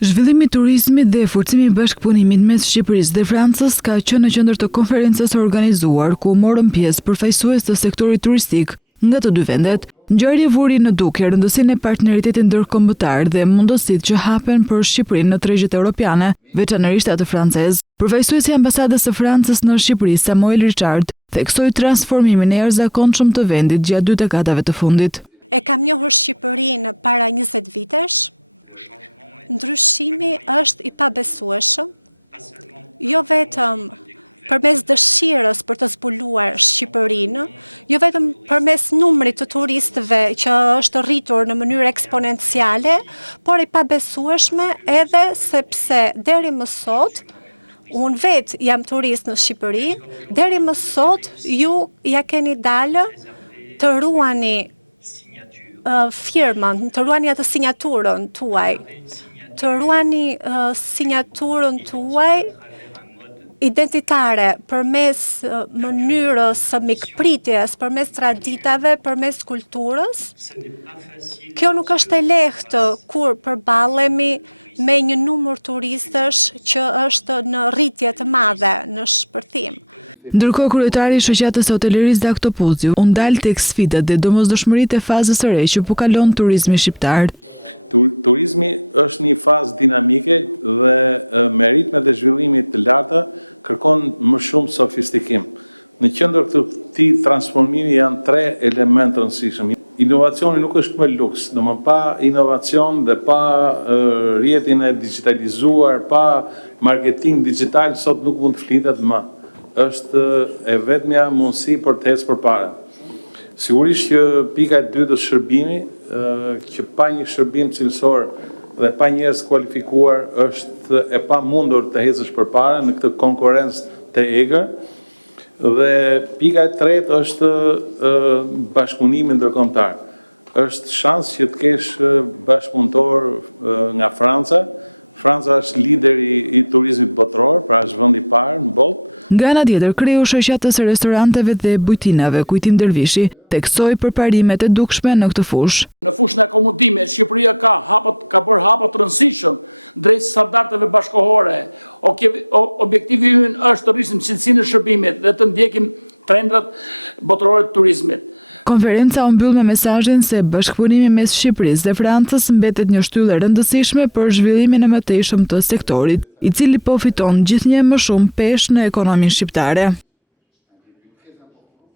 Zhvillimi i turizmit dhe forcimi i bashkëpunimit mes Shqipërisë dhe Francës ka qenë në qendër të konferencës së organizuar ku morën pjesë përfaqësues të sektorit turistik nga të dy vendet. Ngjarja vuri në dukje rëndësinë e partneritetit ndërkombëtar dhe mundësitë që hapen për Shqipërinë në tregjet europiane, veçanërisht atë francez. Përfaqësuesi i ambasadës së Francës në Shqipëri, Samuel Richard, theksoi transformimin e jashtëzakonshëm të vendit gjatë 2 dekadave të fundit. E kam njohur Shqipërinë para 20 vitesh. Ndryshimi është i pabesueshëm, jo vetëm përmes dëshirës për të zbuluar Shqipërinë, jo vetëm përmes numrit të turistëve që është rritur në mënyrë eksponenciale, por i pabesueshme edhe sepse deri më sot, unë vetë jam turist në Shqipëri, deri më sot ju ja keni dalë të ruani firmën, të ruani atë sinjaturën tuaj, të ruani sinjaturën tuaj identitare përmes mënyrës së mikpritjes, përmes traditave, përmes kulturës. Kjo nuk është e lehtë kur përballemi me një numër turistësh që është në rritje të madhe, në shpërthim. Ndërkohë kryetari i shoqatës së hotelerisë dhe Aktopuzzi u ndal tek sfidat dhe domosdoshmëritë e fazës së re që po kalon turizmi shqiptar. Turizmi është një fazë dinamike dhe me ritme dhe zhvillimi të larta kërkon më shumë sofistikim. Në qendër të këtij transformimi janë 3 elementë të rëndësishëm. Inovacioni nuk është më luks, domethënë pa inovacion dhe pa rrjetin e digitalizuar, pa marketing digital sot nuk mund të flitet më. Është e vetmja mundësi për të ecur përpara. Sigurisht që pika e dytë është shërbimi, që pa një shërbim cilësor dhe pa njerëz kualifikuar është e pamundur të ecësh përpara në këtë konkurrencë të egër. Dhe pika e tretë është bashkëpunimi ndërkombëtar. Është shans që të kesh bashkëpunëtor nga Franca. Franca është lideri i turizmit botror, pra është vendi i parë në botë. Nga ana tjetër, kreu i shoqatës së restoranteve dhe bujtinave, Kujtim Dervishi, theksoi përparimet e dukshme në këtë fushë. Në fushën e akomodimit, Shqipëria ka bërë hapa të rëndësishëm drejt standardeve bashkëkohore. Objektivi ynë është të rrisim cilësinë e shërbimit dhe të ndjekim trendat botërore të turizmit. Konferenca u mbyll me mesazhin se bashkëpunimi mes Shqipërisë dhe Francës mbetet një shtyllë e rëndësishme për zhvillimin e mëtejshëm të sektorit, i cili po fiton gjithnjë më shumë peshë në ekonominë shqiptare.